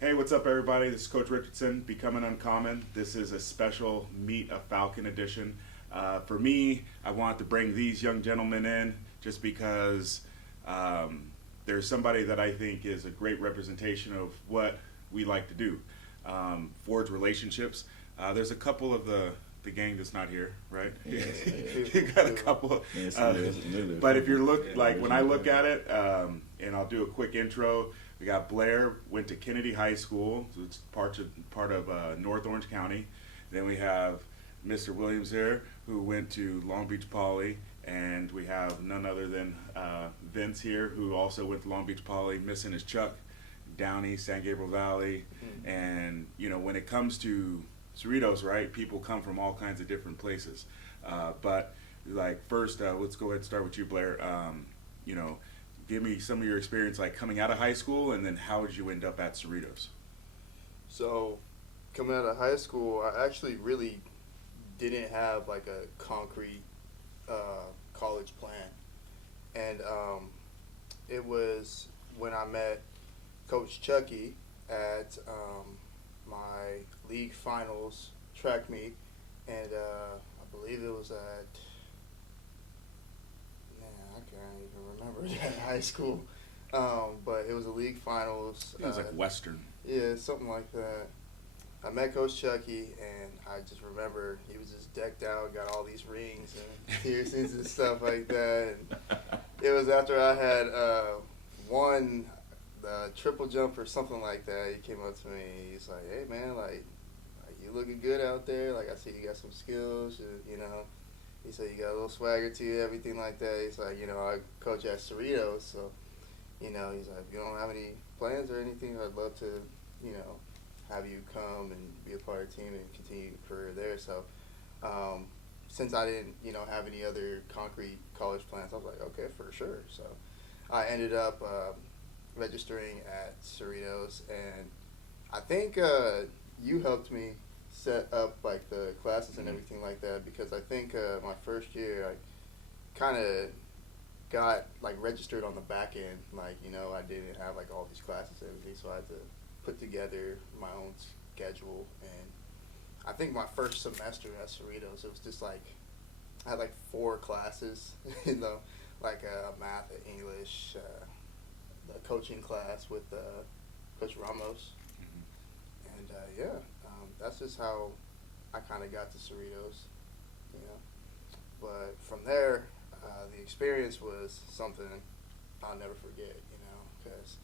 Hey, what's up, everybody? This is Coach Richardson, Becoming Uncommon. This is a special Meet a Falcon edition. For me, I want to bring these young gentlemen in just because there's somebody that I think is a great representation of what we like to do, forge relationships. There's a couple of the gang that's not here, right? Yes, You got a couple. Yes, But if you're when I look at it, and I'll do a quick intro. We got Blair, went to Kennedy High School, so it's part of North Orange County. Then we have Mr. Williams here, who went to Long Beach Poly, and we have none other than Vince here, who also went to Long Beach Poly. Missing his Chuck, Downey, San Gabriel Valley, and when it comes to Cerritos, right? People come from all kinds of different places, but like first, let's go ahead and start with you, Blair. Give me some of your experience, like coming out of high school, and then how did you end up at Cerritos? So, coming out of high school, I actually really didn't have like a concrete college plan, and it was when I met Coach Chucky at my league finals track meet, and I believe it was at. I can't even remember that high school, but it was a league finals. It was like Western. Yeah, something like that. I met Coach Chucky, and I just remember he was just decked out, got all these rings and piercings and stuff like that. And it was after I had won the triple jump or something like that. He came up to me. He's like, "Hey man, like you looking good out there. Like I see you got some skills, He said, you got a little swagger to you, everything like that." He's like, I coach at Cerritos, so, he's like, if you don't have any plans or anything, I'd love to, have you come and be a part of the team and continue your career there. So, since I didn't, have any other concrete college plans, I was like, okay, for sure. So, I ended up registering at Cerritos, and I think you helped me set up like the classes and everything like that, because I think my first year I kind of got like registered on the back end, like I didn't have like all these classes and everything, so I had to put together my own schedule. And I think my first semester at Cerritos, it was just like I had like 4 classes, like math, English, the coaching class with Coach Ramos, and that's just how I kind of got to Cerritos, But from there, the experience was something I'll never forget, because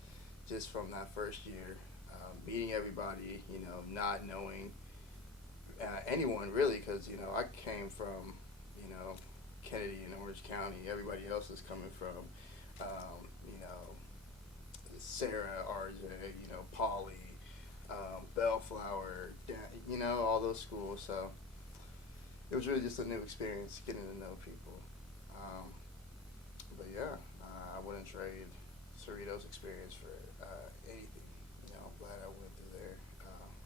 just from that first year, meeting everybody, not knowing anyone really, because, I came from, Kennedy and Orange County. Everybody else is coming from, Sarah, RJ, Polly, Bellflower, all those schools. So it was really just a new experience getting to know people. But yeah, I wouldn't trade Cerritos experience for anything. I'm glad I went through there.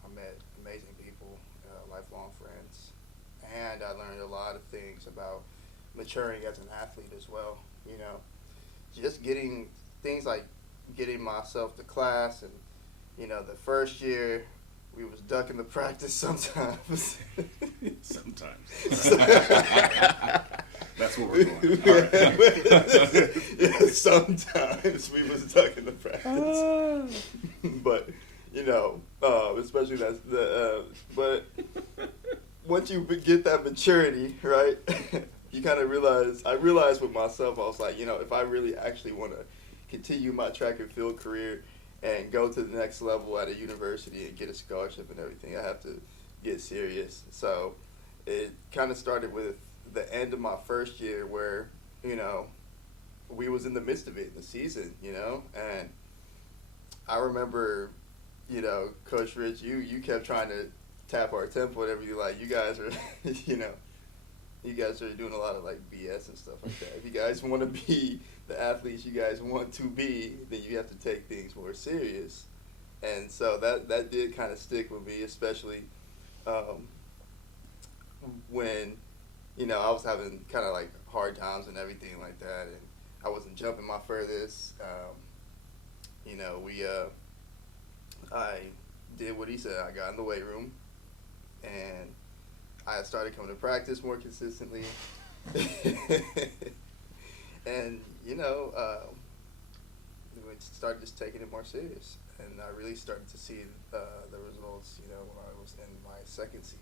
I met amazing people, lifelong friends, and I learned a lot of things about maturing as an athlete as well. Just getting things like getting myself to class, and the first year we was ducking the practice sometimes. Sometimes. That's what we're doing. Right. Yeah, sometimes we was ducking the practice. But especially that's but once you get that maturity, right? You kind of realize. I realized with myself, I was like, if I really actually want to continue my track and field career and go to the next level at a university and get a scholarship and everything, I have to get serious. So it kind of started with the end of my first year, where we was in the midst of it, the season, and I remember, Coach Rich, you kept trying to tap our tempo and everything, like, you guys are, you guys are doing a lot of like BS and stuff like that. If you guys want to be the athletes you guys want to be, then you have to take things more serious. And so that did kind of stick with me, especially when, I was having kind of like hard times and everything like that, and I wasn't jumping my furthest. I did what he said. I got in the weight room, and I started coming to practice more consistently. And, we started just taking it more serious. And I really started to see the results, when I was in my second season.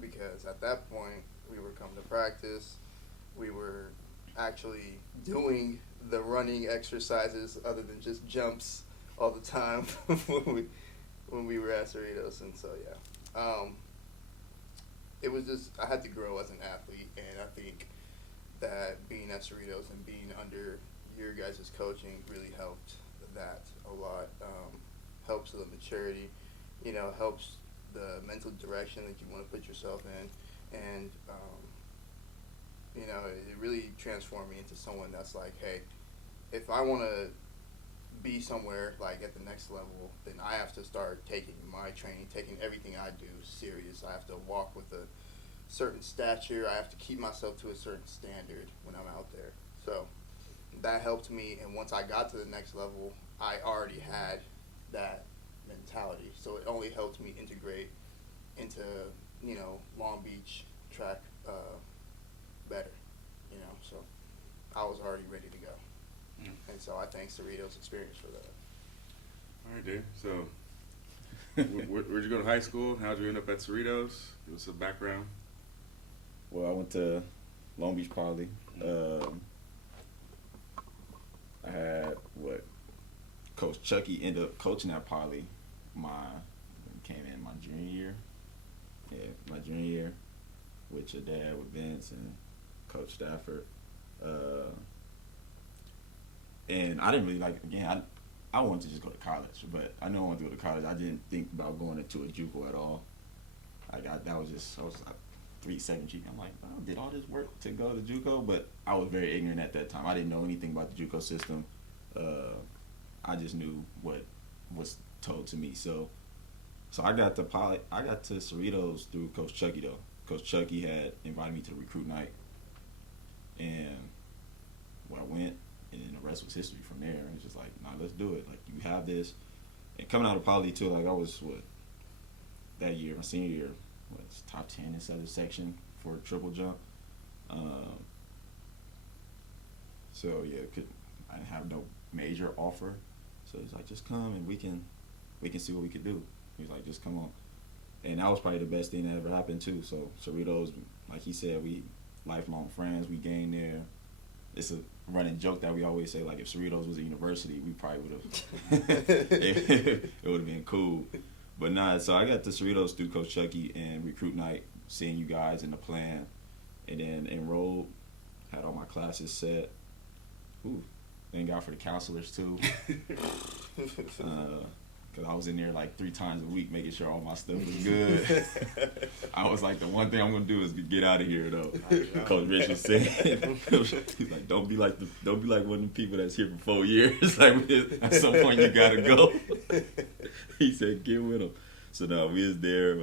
Because at that point, we were coming to practice. We were actually doing the running exercises other than just jumps all the time when we were at Cerritos. And so, it was just, I had to grow as an athlete, and I think that being at Cerritos and being under your guys' coaching really helped that a lot. Helps the maturity, helps the mental direction that you want to put yourself in, and it really transformed me into someone that's like, hey, if I want to be somewhere like at the next level, then I have to start taking my training, taking everything I do serious. I have to walk with a certain stature. I have to keep myself to a certain standard when I'm out there. So that helped me, and once I got to the next level, I already had that mentality. So it only helped me integrate into, Long Beach track better, So I was already ready to go. And so I thank Cerritos experience for that. All right, dude. So, where'd you go to high school? How'd you end up at Cerritos? Give us a background. Well, I went to Long Beach Poly. I had Coach Chucky ended up coaching at Poly. Came in my junior year. Yeah, my junior year with your dad, with Vince and Coach Stafford. And I didn't really I wanted to just go to college, but I knew I wanted to go to college. I didn't think about going into a JUCO at all. I was 317. I'm like, I did all this work to go to JUCO, but I was very ignorant at that time. I didn't know anything about the JUCO system. I just knew what was told to me. So I got to Cerritos through Coach Chucky though. Coach Chucky had invited me to the recruit night, and I went, and then the rest was history from there. And it's just like, nah, let's do it. Like, you have this. And coming out of Poly too, I was that year, my senior year, top 10 in Southern section for a triple jump. So yeah, I didn't have no major offer. So he's like, just come and we can see what we could do. He's like, just come on. And that was probably the best thing that ever happened too. So Cerritos, like he said, we lifelong friends. We gained there. It's a running joke that we always say, like, if Cerritos was a university, we probably would have it would have been cool. But nah, so I got to Cerritos through Coach Chucky and recruit night, seeing you guys in the plan, and then enrolled, had all my classes set. Thank God for the counselors too. Because I was in there like 3 times a week making sure all my stuff was good. I was like, the one thing I'm going to do is get out of here though. Coach Rich was saying, he's like, don't be like one of the people that's here for 4 years. Like, at some point you got to go. He said, get with them. So no, we was there.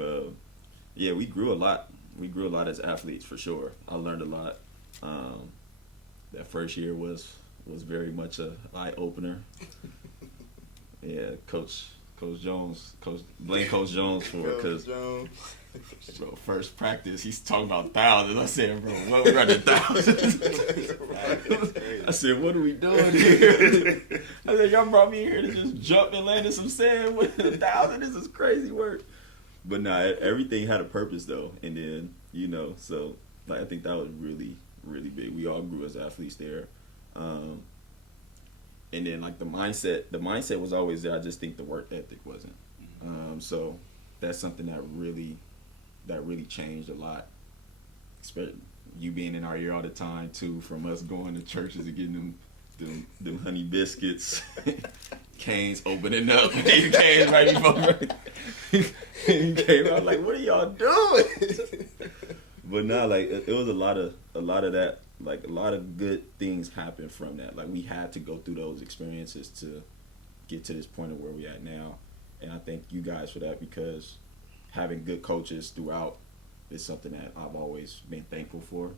We grew a lot. We grew a lot as athletes for sure. I learned a lot. That first year was very much a eye opener. Yeah, Coach Jones, blame Coach Jones for it, because bro, first practice he's talking about thousands. I said, bro, what, we're running thousands? I said, what are we doing here? I said, y'all brought me here to just jump and land in some sand with 1,000. This is crazy work. But nah, everything had a purpose though, and then so like I think that was really, really big. We all grew as athletes there. And then like the mindset was always there. I just think the work ethic wasn't. So that's something that really changed a lot. Especially you being in our ear all the time too, from us going to churches and getting them honey biscuits, canes opening up, canes right before he came out like, what are y'all doing? But now like it was a lot of that. Like, a lot of good things happened from that. Like, we had to go through those experiences to get to this point of where we're at now. And I thank you guys for that, because having good coaches throughout is something that I've always been thankful for.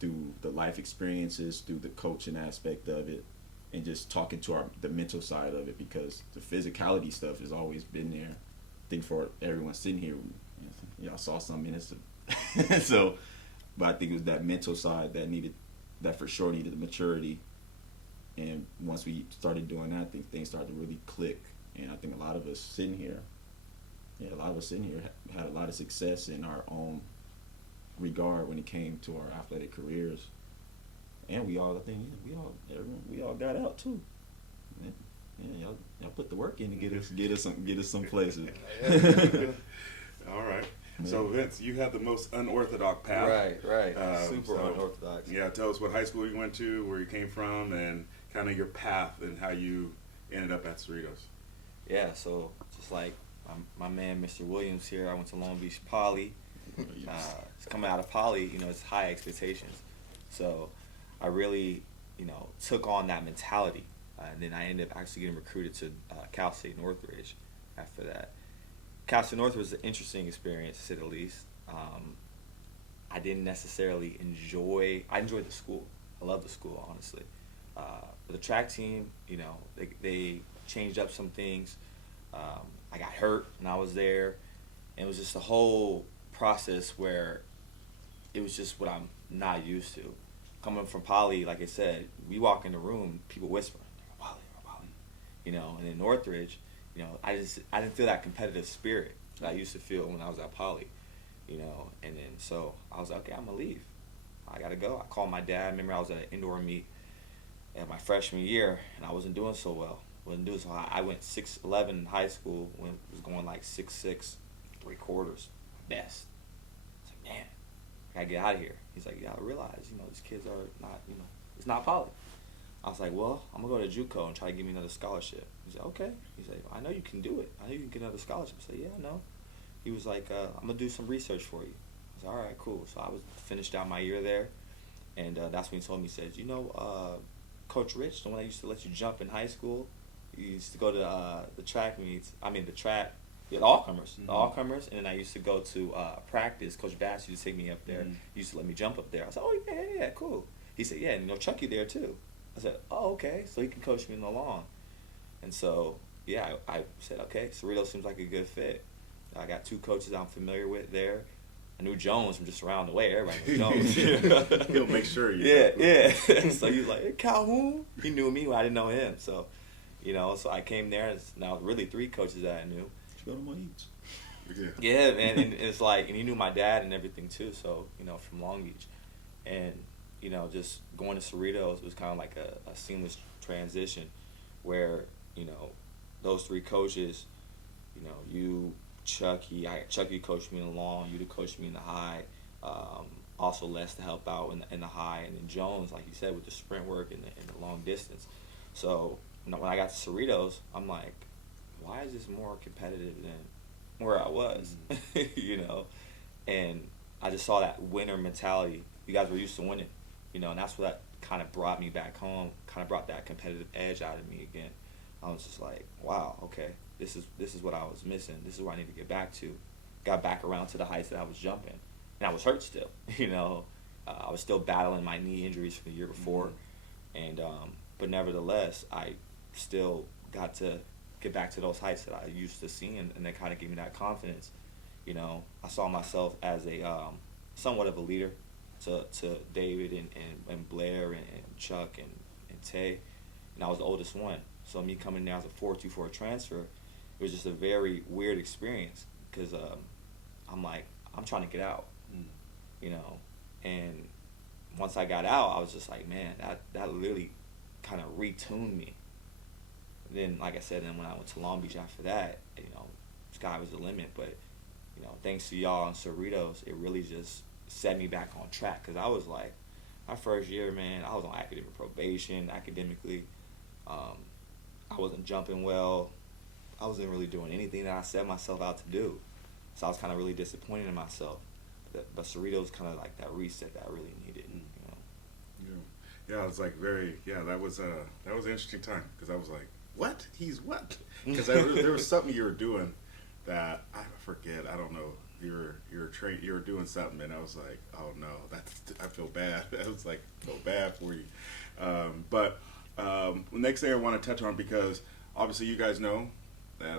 Through the life experiences, through the coaching aspect of it, and just talking to the mental side of it, because the physicality stuff has always been there. I think for everyone sitting here, y'all saw some minutes of so, but I think it was that mental side that for sure needed the maturity. And once we started doing that, I think things started to really click. And I think a lot of us sitting here had a lot of success in our own regard when it came to our athletic careers. And we all got out too. Yeah, y'all put the work in to get us some places. All right. So Vince, you had the most unorthodox path. Right. Super unorthodox. Yeah, tell us what high school you went to, where you came from, and kind of your path and how you ended up at Cerritos. Yeah, so just like my man Mr. Williams here, I went to Long Beach Poly. Coming out of Poly, it's high expectations. So I really, took on that mentality. And then I ended up actually getting recruited to Cal State Northridge after that. Cal State Northridge was an interesting experience, to say the least. I didn't necessarily I enjoyed the school. I love the school, honestly. But the track team, they changed up some things. I got hurt when I was there. And it was just a whole process where it was just what I'm not used to. Coming from Poly, like I said, we walk in the room, people whisper, Poly. And in Northridge, I didn't feel that competitive spirit that I used to feel when I was at Poly, and then so I was like, okay, I'm gonna leave. I gotta go. I called my dad. I remember I was at an indoor meet at my freshman year, and I wasn't doing so well. I went 6'11" in high school, was going like 6'6", 3/4, best. It's like, man, I gotta get out of here. He's like, yeah, I realize, these kids are not, it's not Poly. I was like, well, I'm going to go to JUCO and try to give me another scholarship. He's like, okay. He's like, I know you can do it. I know you can get another scholarship. I said, yeah, I know. He was like, I'm going to do some research for you. I said, all right, cool. So I finished out my year there, and that's when he told me, he says, Coach Rich, the one that used to let you jump in high school, he used to go to the track meets, the all-comers, and then I used to go to practice. Coach Bass used to take me up there. He used to let me jump up there. I said, oh, yeah, cool. He said, yeah, and Chucky there too. I said, oh, okay, so he can coach me in the lawn. And so, yeah, I said, okay, Cerritos seems like a good fit. I got 2 coaches I'm familiar with there. I knew Jones from just around the way. Everybody knew Jones. He'll make sure you Yeah. So he was like, hey, Calhoun. He knew me when I didn't know him. So, so I came there. It's now really 3 coaches that I knew. Go to my eats. Yeah, man, and it's like, and he knew my dad and everything too, so, from Long Beach. And, just going to Cerritos was kind of like a seamless transition where, those 3 coaches, you, Chucky, Chucky coached me in the lawn, you coached me in the high, also Les to help out in the high, and then Jones, like you said, with the sprint work and the long distance. So, when I got to Cerritos, I'm like, why is this more competitive than where I was? And I just saw that winner mentality. You guys were used to winning, and that's what that kind of brought me back home, kind of brought that competitive edge out of me again. I was just like, wow, okay, this is what I was missing. This is where I need to get back to. Got back around to the heights that I was jumping, and I was hurt still. I was still battling my knee injuries from the year before, and but nevertheless, I still got to get back to those heights that I used to see, and that kind of gave me that confidence. I saw myself as a somewhat of a leader to David and Blair and Chuck and Tay, and I was the oldest one. So me coming there as a 4.24 transfer, it was just a very weird experience because I'm like, I'm trying to get out, and once I got out, I was just like, man, that literally kind of retuned me. Then, like I said, then when I went to Long Beach after that, sky was the limit. But, thanks to y'all and Cerritos, it really just set me back on track. Because I was like, my first year, man, I was on academic probation, academically. I wasn't jumping well. I wasn't really doing anything that I set myself out to do. So I was kind of really disappointed in myself. But Cerritos kind of like that reset that I really needed, Yeah, it was like that was an interesting time because I was like, what? He's what? Because there was something you were doing that I forget. I don't know. You were doing something, and I was like, oh no, I feel bad. I was like, feel bad for you. But next thing I want to touch on, because obviously you guys know that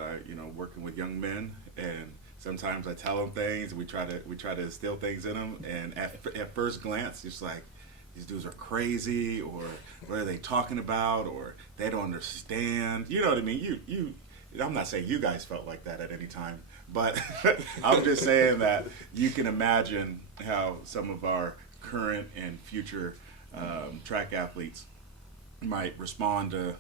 working with young men, and sometimes I tell them things, and we try to instill things in them, and at first glance, it's like, these dudes are crazy, or what are they talking about, or they don't understand. You know what I mean? I'm not saying you guys felt like that at any time, but I'm just saying that you can imagine how some of our current and future track athletes might respond to,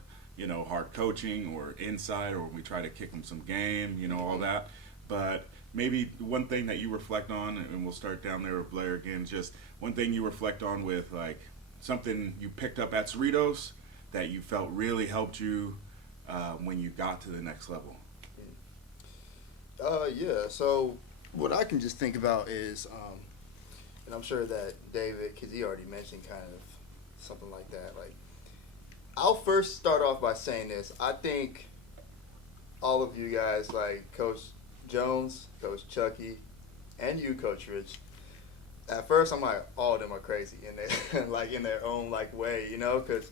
hard coaching or insight, or when we try to kick them some game, all that. But maybe one thing that you reflect on, and we'll start down there with Blair again, just one thing you reflect on with, like, something you picked up at Cerritos that you felt really helped you when you got to the next level. Yeah, so what I can just think about is, and I'm sure that David, because he already mentioned kind of something like that, like, I'll first start off by saying this. I think all of you guys, like Coach Jones, Coach Chucky, and you, Coach Rich, at first I'm like, all of them are crazy in their like in their own like way, because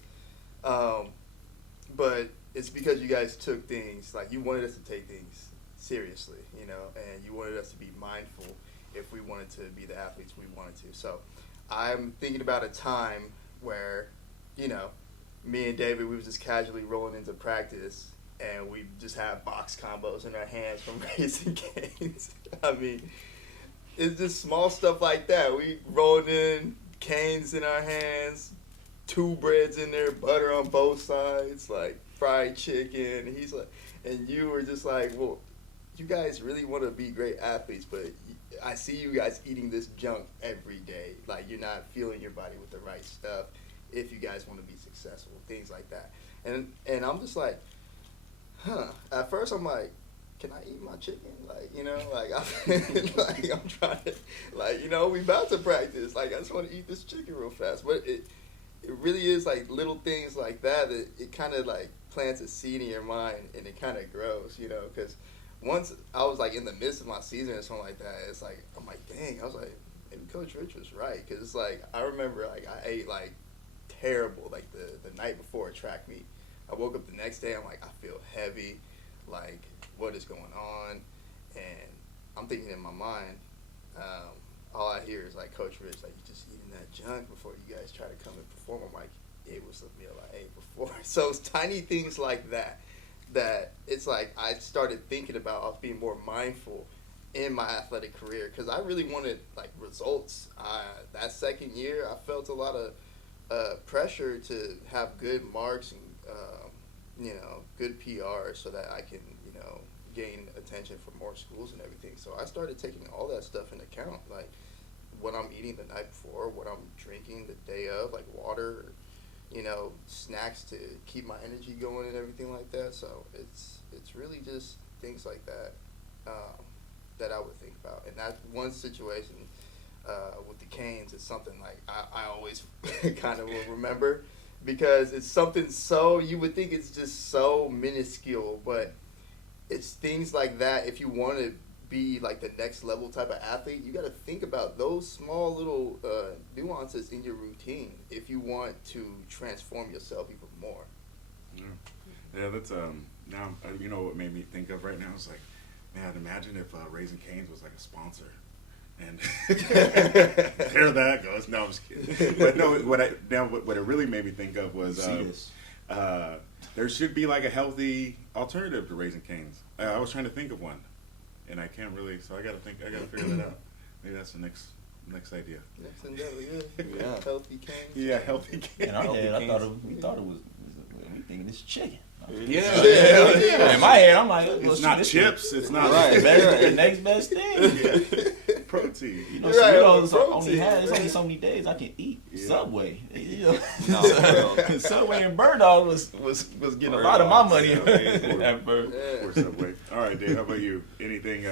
but it's because you guys took things, like, you wanted us to take things seriously, and you wanted us to be mindful if we wanted to be the athletes we wanted to. So I'm thinking about a time where, me and David, we was just casually rolling into practice, and we just had box combos in our hands from Raising Cane's. I mean, it's just small stuff like that. We rolled in, canes in our hands, 2 breads in there, butter on both sides, like fried chicken. He's like, and you were just like, well, you guys really want to be great athletes, but I see you guys eating this junk every day. Like, you're not fueling your body with the right stuff if you guys want to be successful, things like that. And I'm just like, at first I'm like, can I eat my chicken? Like, I'm trying to, we about to practice. Like, I just want to eat this chicken real fast. But it really is like little things like that it kind of like plants a seed in your mind, and it kind of grows, because once I was like in the midst of my season or something like that, it's like, I'm like, dang, I was like, maybe Coach Rich was right. Because it's like, I remember like I ate like terrible like the night before a track meet. I woke up the next day, I'm like, I feel heavy, like, what is going on? And I'm thinking in my mind, all I hear is like, Coach Rich, like, you just eating that junk before you guys try to come and perform. I'm like, it was the meal I ate before. So it's tiny things like that it's like I started thinking about us being more mindful in my athletic career, because I really wanted like results. That second year, I felt a lot of pressure to have good marks and good PR so that I can gain attention from more schools and everything. So I started taking all that stuff into account, like what I'm eating the night before, what I'm drinking the day of, like water, snacks to keep my energy going and everything like that. So it's really just things like that that I would think about. And that one situation with the canes is something like I always kind of will remember, because it's something so, you would think it's just so minuscule, but it's things like that. If you want to be like the next level type of athlete, you got to think about those small little nuances in your routine if you want to transform yourself even more. Yeah, that's now what made me think of right now is like, man, imagine if Raising Cane's was like a sponsor, and there that goes. No, I'm just kidding. But no, what it really made me think of was there should be like a healthy alternative to Raising Cane's. I was trying to think of one, and I can't really. So I got to figure that out. Maybe that's the next idea. Next endeavor, Yeah. Healthy canes. Yeah, healthy Cane's. In our head, we thought it was we thinking it's chicken. Yeah. In my head, I'm like, It's not chips. It's not Right. The next best thing. Yeah. Protein. Cerritos protein. only so many days I can eat. Yeah. Subway. No, for real. Subway and Bird Dog was getting a lot of my money. Yeah. at Bird. Or Subway. All right, Dave. How about you? Anything?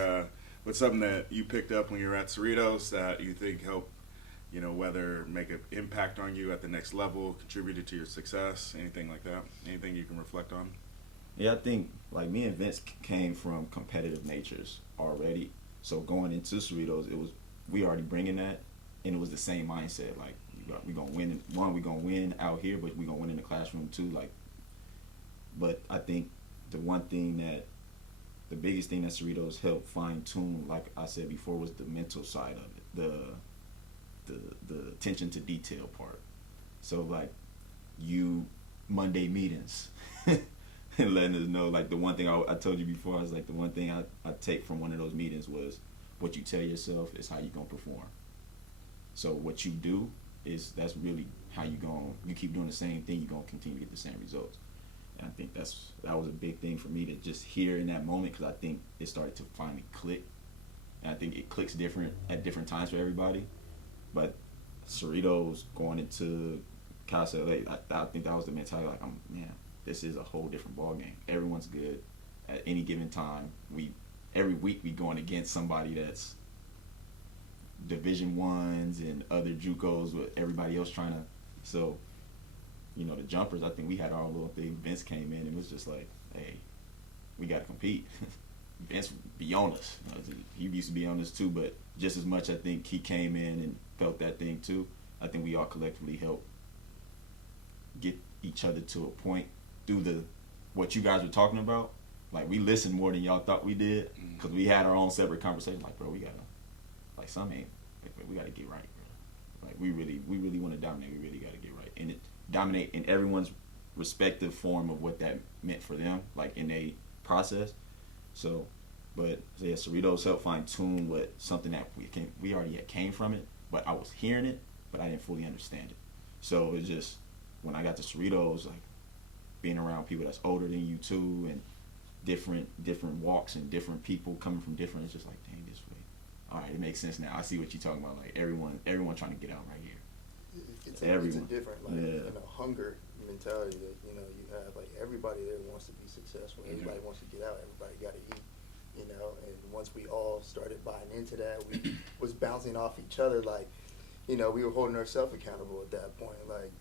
What's something that you picked up when you were at Cerritos that you think helped? Whether make an impact on you at the next level, contributed to your success, anything like that? Anything you can reflect on? Yeah, I think like me and Vince came from competitive natures already. So going into Cerritos, we already bringing that, and it was the same mindset. Like we gonna win. We gonna win out here, but we gonna win in the classroom too. Like, but I think the biggest thing that Cerritos helped fine tune, like I said before, was the mental side of it, the attention to detail part. So like, Monday meetings. And letting us know, like, the one thing I told you before, I was like, the one thing I take from one of those meetings was what you tell yourself is how you gonna perform. So what you do that's really how you keep doing the same thing, you're gonna continue to get the same results. And I think that was a big thing for me to just hear in that moment, because I think it started to finally click. And I think it clicks different at different times for everybody. But Cerritos going into Casa LA, I think that was the mentality, like, this is a whole different ball game. Everyone's good at any given time. Every week we going against somebody that's Division Ones and other JUCOs with everybody else trying to. So, the jumpers, I think we had our own little thing. Vince came in and was just like, hey, we got to compete. Vince be on us. He used to be on us too, but just as much, I think he came in and felt that thing too. I think we all collectively helped get each other to a point through what you guys were talking about. Like, we listened more than y'all thought we did, because we had our own separate conversations. Like, bro, we gotta, like, we gotta get right, bro. Like, we really want to dominate. We really gotta get right, and dominate in everyone's respective form of what that meant for them, like in a process. So, but yeah, Cerritos helped fine tune something that we already came from it, but I was hearing it, but I didn't fully understand it. So it's just, when I got to Cerritos, like, being around people that's older than you too, and different walks and different people coming from different, it's just like, dang, this way. All right, it makes sense now. I see what you're talking about. Like, everyone trying to get out right here. It's a different, hunger mentality that, you have. Like, everybody there wants to be successful. Everybody wants to get out. Everybody got to eat, and once we all started buying into that, we was bouncing off each other. Like, we were holding ourselves accountable at that point. Like,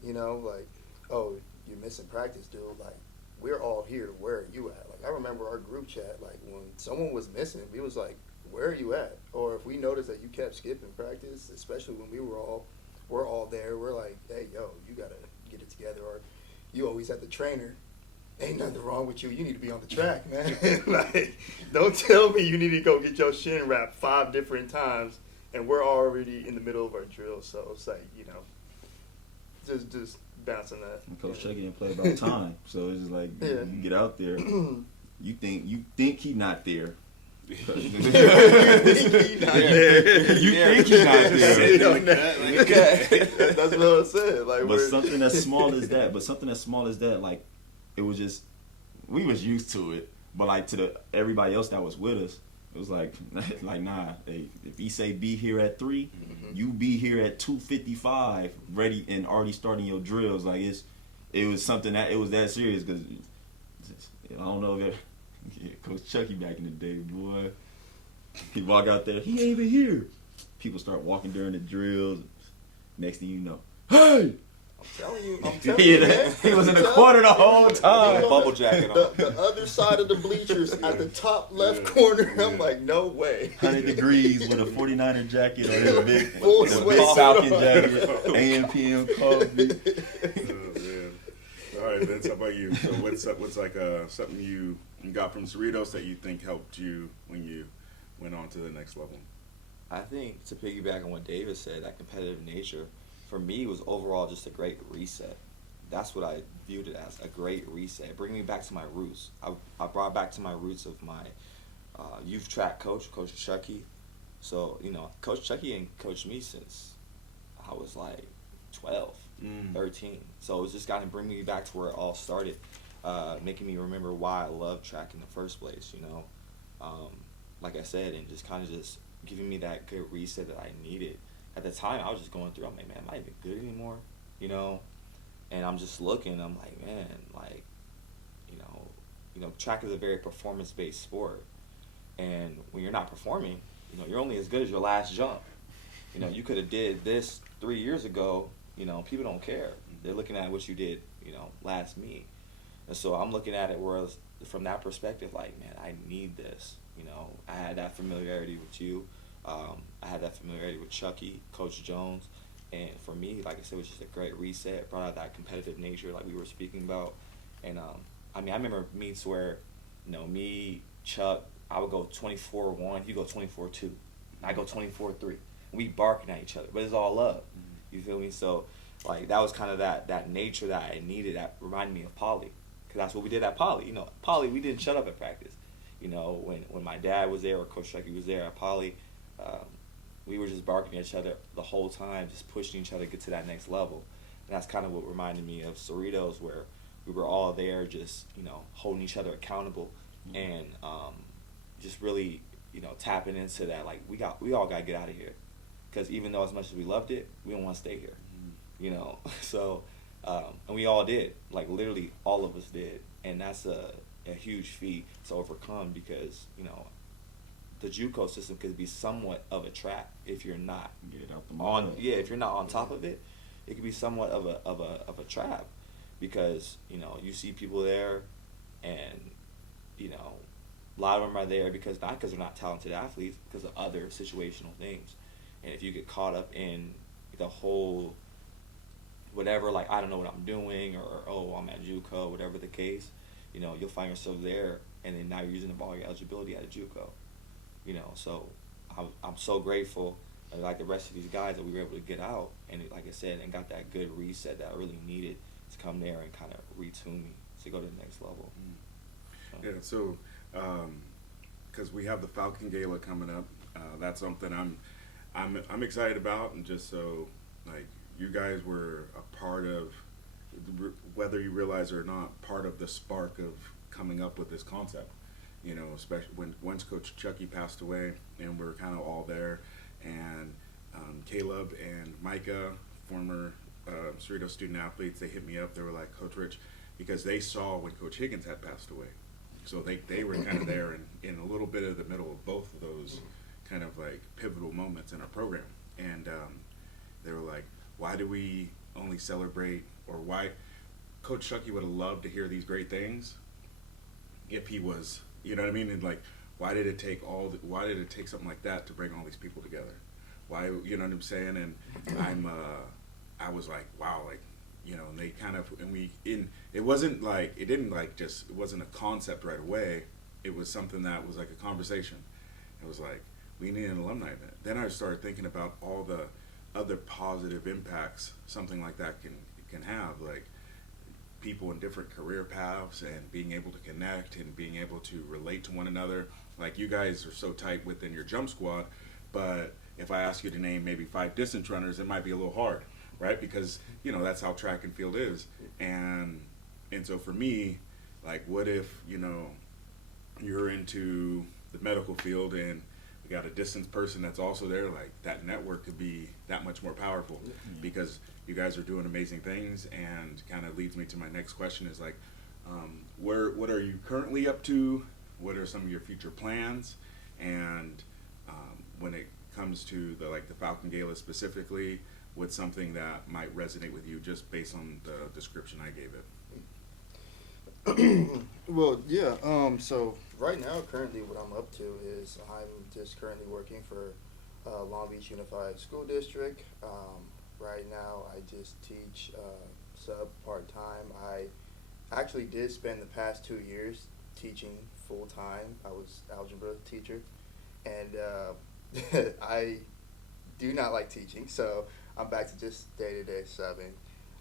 oh, you're missing practice, dude. Like, we're all here. Where are you at? Like, I remember our group chat, like, when someone was missing, we was like, where are you at? Or if we noticed that you kept skipping practice, especially when we're all there, we're like, hey, yo, you got to get it together. Or you always at the trainer, ain't nothing wrong with you. You need to be on the track, man. Like, don't tell me you need to go get your shin wrapped 5 different times, and we're already in the middle of our drill. So it's like, just bouncing that. And Coach Chucky didn't play about time, so it's just like, you get out there, you think he not there. You think he not there. That's what I said. Like, but something as small as that, like, it was just, we was used to it. But like, to everybody else that was with us, it was like nah. If he say be here at 3, you be here at 2:55, ready and already starting your drills. Like, it was something that it was that serious, because I don't know if Coach Chucky back in the day, boy, he walk out there, he ain't even here. People start walking during the drills. Next thing you know, hey. I'm telling you, man. He was in the corner the whole time. Bubble jacket on. The other side of the bleachers at the top left corner. I'm like, no way. 100 degrees with a 49er jacket on his big, Full with a big Falcon jacket, AM/PM coffee. Oh, man. All right, Vince, how about you? So what's like something you got from Cerritos that you think helped you when you went on to the next level? I think, to piggyback on what David said, that competitive nature, for me, was overall just a great reset. That's what I viewed it as, a great reset. Bring me back to my roots. I brought back to my roots of my youth track coach, Coach Chucky. So, Coach Chucky and coached me since I was like 12, 13. So it was just kind of bringing me back to where it all started, making me remember why I loved track in the first place, like I said, and just kind of just giving me that good reset that I needed. At the time, I was just going through, I'm like, man, am I even good anymore? And I'm just looking, I'm like, man, like, track is a very performance-based sport. And when you're not performing, you're only as good as your last jump. You could have did this 3 years ago, people don't care. They're looking at what you did, last meet. And so I'm looking at it from that perspective, like, man, I need this. I had that familiarity with you. I had that familiarity with Chucky, Coach Jones, And for me, like I said, it was just a great reset. Brought out that competitive nature, like we were speaking about. And I mean, I remember meets where, me, Chuck, I would go 24-1, he go 24-2, I go 24-3. We barking at each other, but it's all love. You feel me? So, like, that was kind of that nature that I needed. That reminded me of Poly, because that's what we did at Poly. Poly, we didn't shut up at practice. When my dad was there or Coach Chucky was there at Poly, we were just barking at each other the whole time, just pushing each other to get to that next level. And that's kind of what reminded me of Cerritos, where we were all there just, holding each other accountable and just really, tapping into that. Like, we all got to get out of here. Because even though as much as we loved it, we don't want to stay here, So, and we all did. Like, literally all of us did. And that's a huge feat to overcome because, the JUCO system could be somewhat of a trap if you're not Get it out the mud. if you're not on top of it. It could be somewhat of a trap because you see people there, and a lot of them are there because they're not talented athletes, because of other situational things. And if you get caught up in the whole whatever, like, I don't know what I'm doing, or oh, I'm at JUCO, whatever the case, you'll find yourself there, and then now you're using up all your eligibility at a JUCO. So I'm so grateful, like the rest of these guys, that we were able to get out and, like I said, and got that good reset that I really needed to come there and kind of retune me to go to the next level. Yeah, so because we have the Falcon Gala coming up, that's something I'm excited about, and just so, like, you guys were a part of, whether you realize it or not, part of the spark of coming up with this concept. Especially once Coach Chucky passed away, and we're kind of all there, and Caleb and Micah, former Cerritos student athletes, they hit me up. They were like, Coach Rich, because they saw when Coach Higgins had passed away, so they were kind of there in a little bit of the middle of both of those kind of like pivotal moments in our program, and they were like, why do we only celebrate, or why Coach Chucky would have loved to hear these great things if he was. You know what I mean? And like, why did it take something like that to bring all these people together? Why, you know what I'm saying? And I was like, wow, like, and they kind of, it wasn't like, it wasn't a concept right away. It was something that was like a conversation. It was like, we need an alumni event. Then I started thinking about all the other positive impacts something like that can have, like, people in different career paths and being able to connect and being able to relate to one another. Like, you guys are so tight within your jump squad, but if I ask you to name maybe 5 distance runners, it might be a little hard, right? Because that's how track and field is. And so for me, like, what if you're into the medical field and we got a distance person that's also there? Like, that network could be that much more powerful, because you guys are doing amazing things. And kind of leads me to my next question is like, what are you currently up to? What are some of your future plans? And when it comes to the Falcon Gala specifically, what's something that might resonate with you just based on the description I gave it? Well, yeah. So right now, currently, what I'm up to is I'm just currently working for Long Beach Unified School District. Right now, I just teach sub part-time. I actually did spend the past 2 years teaching full-time. I was algebra teacher, and I do not like teaching, so I'm back to just day-to-day subbing.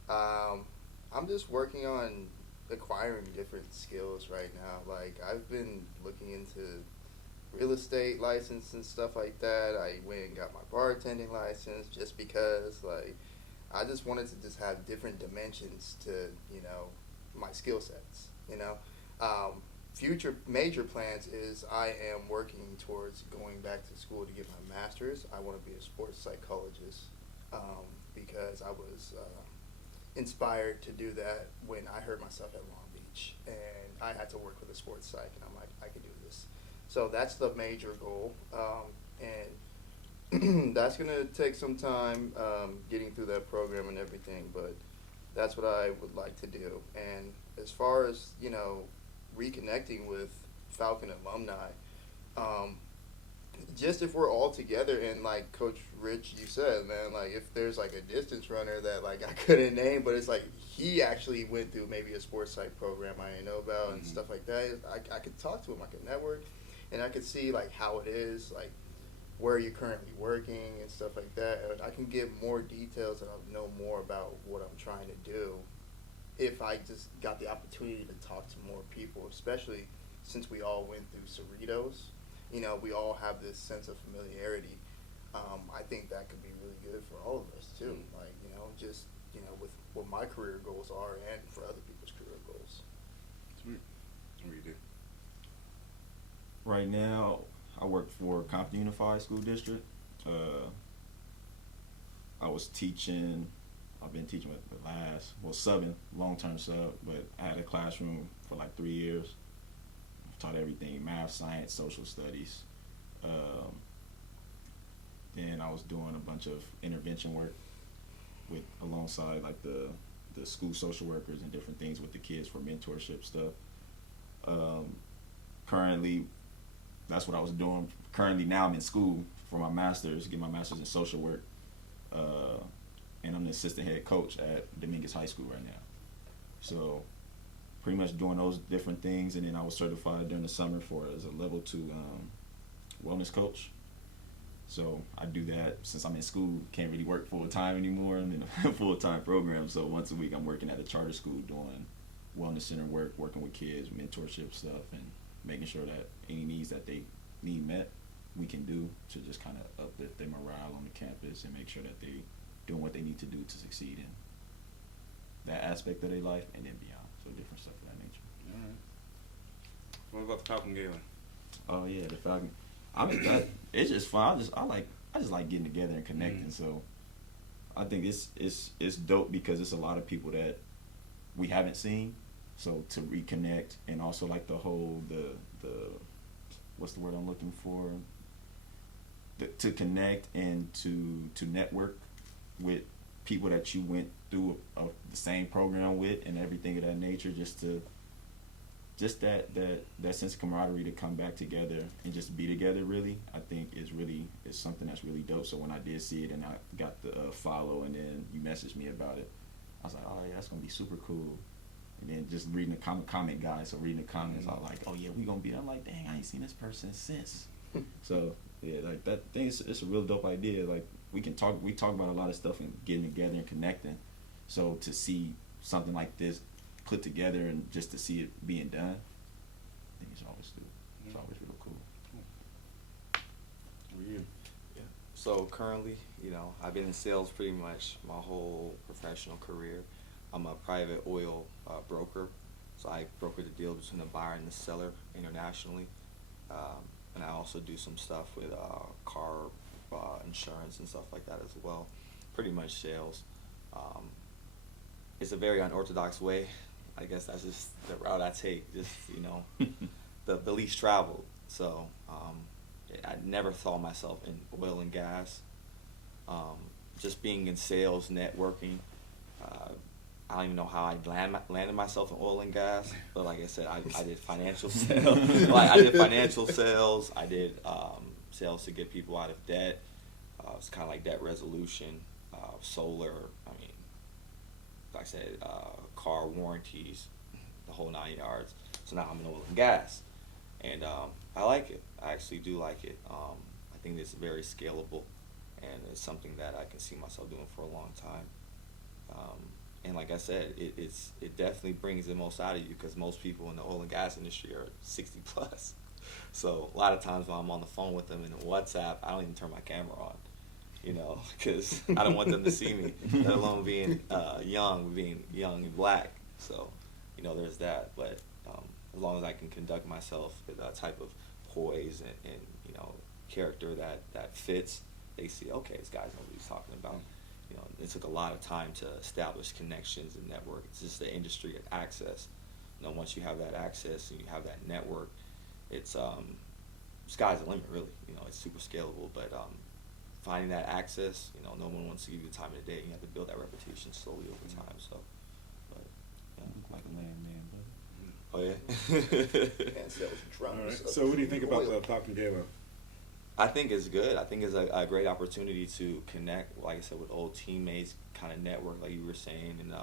I'm just working on acquiring different skills right now. Like, I've been looking into real estate license and stuff like that. I went and got my bartending license just because, like, I just wanted to just have different dimensions to, my skill sets, Future major plans is I am working towards going back to school to get my master's. I want to be a sports psychologist because I was inspired to do that when I hurt myself at Long Beach, and I had to work with a sports psych, and I'm like, I can do this. So that's the major goal, and that's going to take some time getting through that program and everything, but that's what I would like to do. And as far as, reconnecting with Falcon alumni, just if we're all together, and like Coach Rich, you said, man, like if there's like a distance runner that like I couldn't name, but it's like he actually went through maybe a sports psych program I didn't know about and stuff like that. I could talk to him, I could network, and I could see like how it is, like where you're currently working and stuff like that. And I can get more details and I'll know more about what I'm trying to do if I just got the opportunity to talk to more people, especially since we all went through Cerritos. You know, we all have this sense of familiarity. I think that could be really good for all of us too. Like, you know, just, you know, with what my career goals are and for other people's career goals. Sweet. What do you do? Right now, I work for Compton Unified School District. I was teaching. I've been teaching with the subbing, long-term sub, but I had a classroom for like 3 years. Taught everything: math, science, social studies. Then I was doing a bunch of intervention work alongside like the school social workers and different things with the kids for mentorship stuff. Currently, that's what I was doing. Currently now I'm in school for my master's, get my master's in social work. And I'm the assistant head coach at Dominguez High School right now. So pretty much doing those different things, and then I was certified during the summer as a level 2 wellness coach. So I do that since I'm in school, can't really work full time anymore. I'm in a full-time program, so once a week I'm working at a charter school doing wellness center work, working with kids, mentorship stuff, and making sure that any needs that they need met, we can do to just kind of uplift their morale on the campus and make sure that they doing what they need to do to succeed in that aspect of their life and then beyond. So different stuff of that nature. All right. What about the Falcon Gala? Oh yeah, the Falcon. I mean, it's just fun. I just like getting together and connecting. So I think it's dope because it's a lot of people that we haven't seen. So to reconnect, and also like the whole the what's the word I'm looking for? To connect and to network with people that you went through the same program with and everything of that nature, just that sense of camaraderie to come back together and just be together, really, I think is something that's really dope. So when I did see it and I got the follow, and then you messaged me about it, I was like, oh yeah, that's gonna be super cool. And then just reading the comment guys, so reading the comments, I was like, oh yeah, we gonna be. I'm like, dang, I ain't seen this person since. So yeah, like that thing, it's a real dope idea. Like we talk about a lot of stuff and getting together and connecting. So to see something like this put together and just to see it being done, I think it's always real cool. Who are you? Yeah. So currently, you know, I've been in sales pretty much my whole professional career. I'm a private oil broker, so I broker the deal between the buyer and the seller internationally. And I also do some stuff with car insurance and stuff like that as well. Pretty much sales. It's a very unorthodox way. I guess that's just the route I take. Just, you know, the least traveled. So I never thought myself in oil and gas. Just being in sales, networking. I don't even know how I landed myself in oil and gas, but like I said, I did financial sales. I did financial sales. I did sales to get people out of debt. It's kind of like debt resolution, solar. I mean, like I said, car warranties, the whole 9 yards. So now I'm in oil and gas, and I like it. I actually do like it. I think it's very scalable, and it's something that I can see myself doing for a long time. And like I said, it definitely brings the most out of you because most people in the oil and gas industry are 60 plus. So a lot of times when I'm on the phone with them in WhatsApp, I don't even turn my camera on, you know, because I don't want them to see me, let alone being young and black. So, you know, there's that. But as long as I can conduct myself with a type of poise and you know, character that fits, they see, okay, this guy's know what he's talking about. You know, it took a lot of time to establish connections and network. It's just the industry of access. You know, once you have that access and you have that network, it's sky's the limit, really. You know, it's super scalable. But finding that access, you know, no one wants to give you the time of the day. You have to build that reputation slowly over time. So, but yeah. You look like a landman, brother. Oh yeah. And sales drums. All right. So what do you think about the Falcon Gala? I think it's good. I think it's a great opportunity to connect, like I said, with old teammates, kind of network, like you were saying, and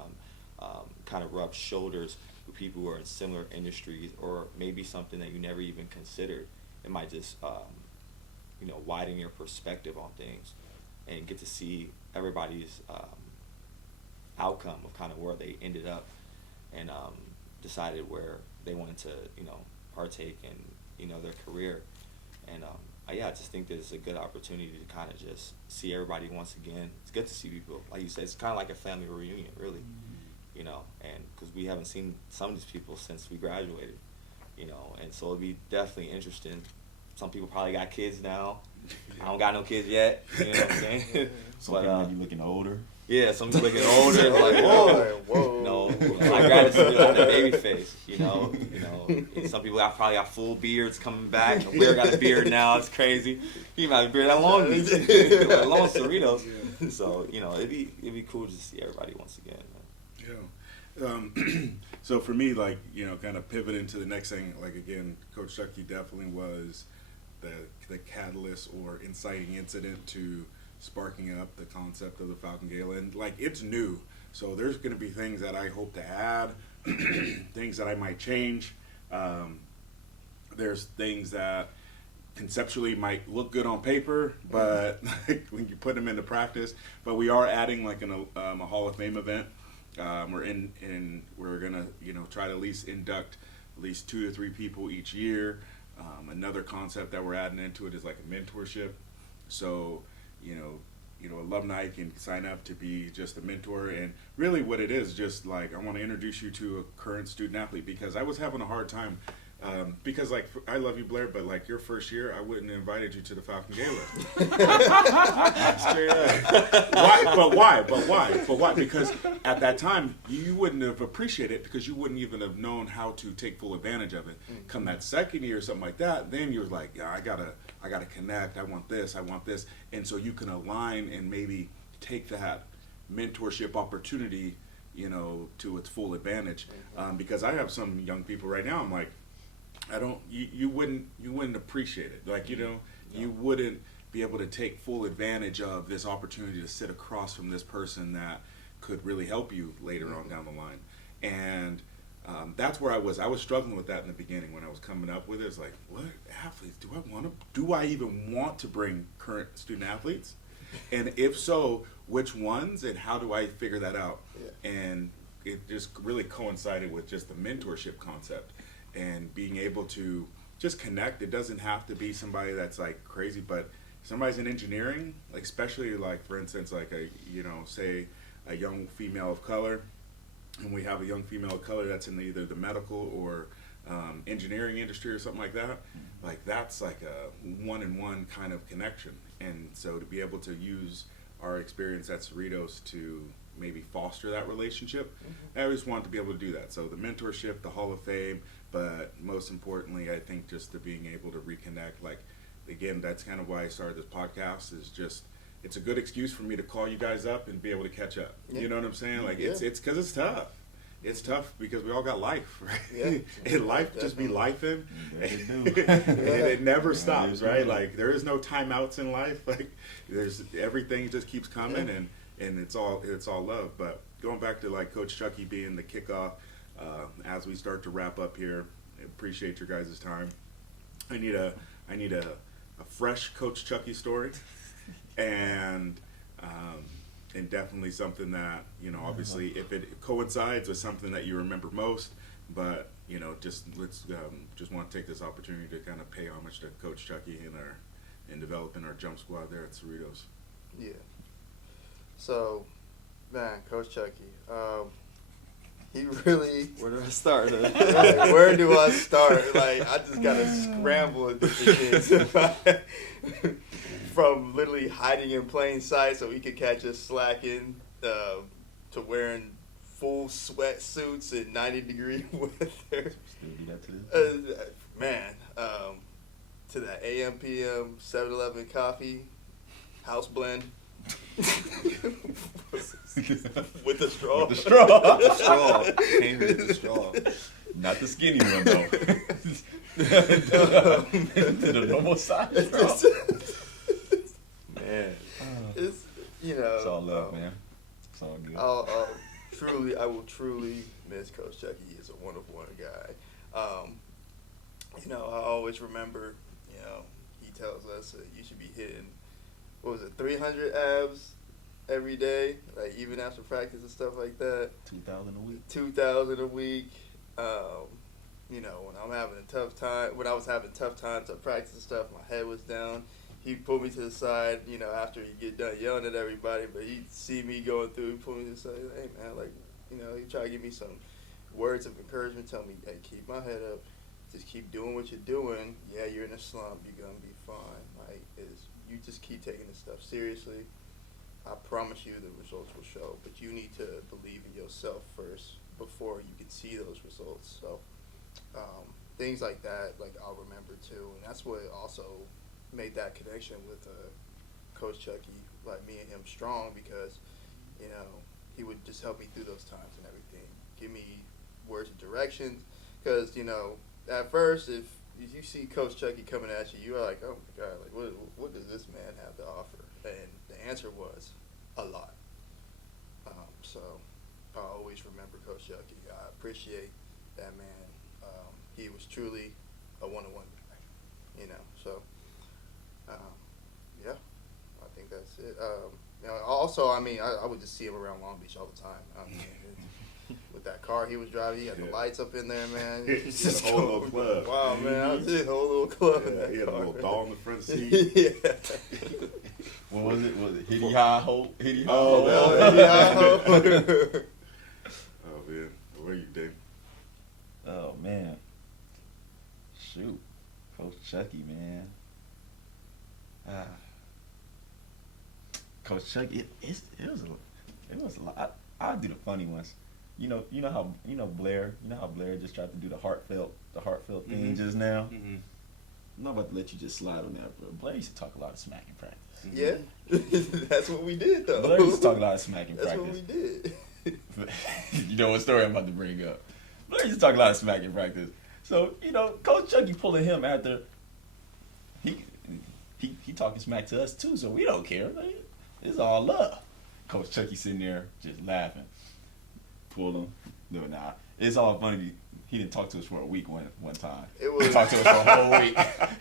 kind of rub shoulders with people who are in similar industries, or maybe something that you never even considered. It might just, widen your perspective on things, and get to see everybody's outcome of kind of where they ended up, and decided where they wanted to, partake in, their career. And I just think that it's a good opportunity to kind of just see everybody once again. It's good to see people, like you said, it's kind of like a family reunion, really, and because we haven't seen some of these people since we graduated, and so it'd be definitely interesting. Some people probably got kids now. I don't got no kids yet, you know what I'm saying? Some people might be looking older. Yeah, some people looking older, like, whoa. I graduated with a baby face, and some people probably got full beards coming back. Blair got a beard now, it's crazy. He might have a beard that long, let alone Cerritos. So, it'd be cool to see everybody once again, man. Yeah. So for me, like, kind of pivoting to the next thing, like, again, Coach Chucky definitely was the catalyst or inciting incident to sparking up the concept of the Falcon Gala. And, like, it's new, so there's going to be things that I hope to add, things that I might change. There's things that conceptually might look good on paper, but like, when you put them into practice. But we are adding, like, a Hall of Fame event. We're gonna try to at least induct at least 2 to 3 people each year. Another concept that we're adding into it is like a mentorship. So alumni can sign up to be just a mentor, and really what it is, just like, I want to introduce you to a current student athlete, because I was having a hard time. Because, like, I love you, Blair, but, like, your first year, I wouldn't have invited you to the Falcon Gala. Straight up. Why? But why? Because at that time, you wouldn't have appreciated it, because you wouldn't even have known how to take full advantage of it. Come that second year or something like that, then you're like, yeah, I gotta connect. I want this. And so you can align and maybe take that mentorship opportunity, to its full advantage. Because I have some young people right now, I'm like, you wouldn't appreciate it. Like, you wouldn't be able to take full advantage of this opportunity to sit across from this person that could really help you later on down the line. And that's where I was struggling with that in the beginning when I was coming up with it. It's like, what athletes do I even want to bring current student athletes? And if so, which ones, and how do I figure that out? Yeah. And it just really coincided with just the mentorship concept and being able to just connect. It doesn't have to be somebody that's like crazy, but somebody's in engineering, like, especially, like, for instance, like say a young female of color, and we have a young female of color that's in either the medical or engineering industry or something like that. Like, that's like a one-in-one kind of connection. And so to be able to use our experience at Cerritos to maybe foster that relationship, I just want to be able to do that. So the mentorship, the Hall of Fame, but most importantly, I think just to being able to reconnect. Like, again, that's kind of why I started this podcast, is just, it's a good excuse for me to call you guys up and be able to catch up. Yeah. You know what I'm saying? Like, it's because it's tough. It's tough because we all got life, right? Yeah. And life just be lifing, and it never stops, right? Like, there is no timeouts in life. Like, everything just keeps coming, and it's all love. But going back to, like, Coach Chucky being the kickoff, as we start to wrap up here, I appreciate your guys' time. I need a fresh Coach Chucky story, and definitely something that, obviously, if it coincides with something that you remember most, but, just want to take this opportunity to kind of pay homage to Coach Chucky in developing our jump squad there at Cerritos. Yeah. So, man, Coach Chucky, he really... Where do I start? Where do I start? Like, I just got to scramble at the kids. From literally hiding in plain sight so he could catch us slacking, to wearing full sweatsuits in 90-degree weather. Man, to that AM, PM, 7-Eleven coffee, house blend. With the straw. With the straw. The straw. Came with the straw. Not the skinny one, though. To the normal size, bro. Man. It's, you know. It's all love, man. It's all good. I will truly miss Coach Chucky. He is a one-of-one guy. You know, I always remember, you know, he tells us that you should be hitting, 300 abs every day, like even after practice and stuff like that. 2,000 a week. 2,000 a week. You know, when I was having tough times at practice and stuff, my head was down. He'd pull me to the side, you know, after he'd get done yelling at everybody, but he'd see me going through, he'd pull me to the side, hey man, like, you know, he'd try to give me some words of encouragement, tell me, hey, keep my head up, just keep doing what you're doing. Yeah, you're in a slump, you're gonna be fine. Like, you just keep taking this stuff seriously. I promise you the results will show, but you need to believe in yourself first before you can see those results. So things like that, like I'll remember too, and that's what also made that connection with Coach Chucky, like me and him, strong, because you know he would just help me through those times and everything, give me words of direction, because you know at first if you see Coach Chucky coming at you, you're like, oh my God, like what does this man have to offer? And the answer was a lot. So I always remember Coach Chucky. I appreciate that man. He was truly a one-on-one guy, you know. So yeah, I think that's it. You know, also, I mean, I would just see him around Long Beach all the time. I mean, with that car he was driving, he had the lights up in there, man. He had a whole little club. Wow, man, I did a whole little club in that he had car. a little doll in the front seat. Yeah. What was it? Was it Hitty High Hope? Hitty High Oh, Hope? Yeah. Oh man, where are you, Dave? Oh man, shoot, Coach Chucky, man. Coach Chucky, it was a lot. I'll do the funny ones. You know how Blair just tried to do the heartfelt thing just now. Mm-hmm. I'm not about to let you just slide on that, bro. Blair used to talk a lot of smack in practice. Yeah, that's what we did, though. Blair used to talk a lot of smack in That's practice. what we did. You know what story I'm about to bring up. Blair used to talk a lot of smack in practice. So, you know, Coach Chucky pulling him after he talking smack to us too, so we don't care. Like, it's all love. Coach Chucky sitting there just laughing. Pull him. No, nah. It's all funny. He didn't talk to us for a week one time. He talked to us for a whole week.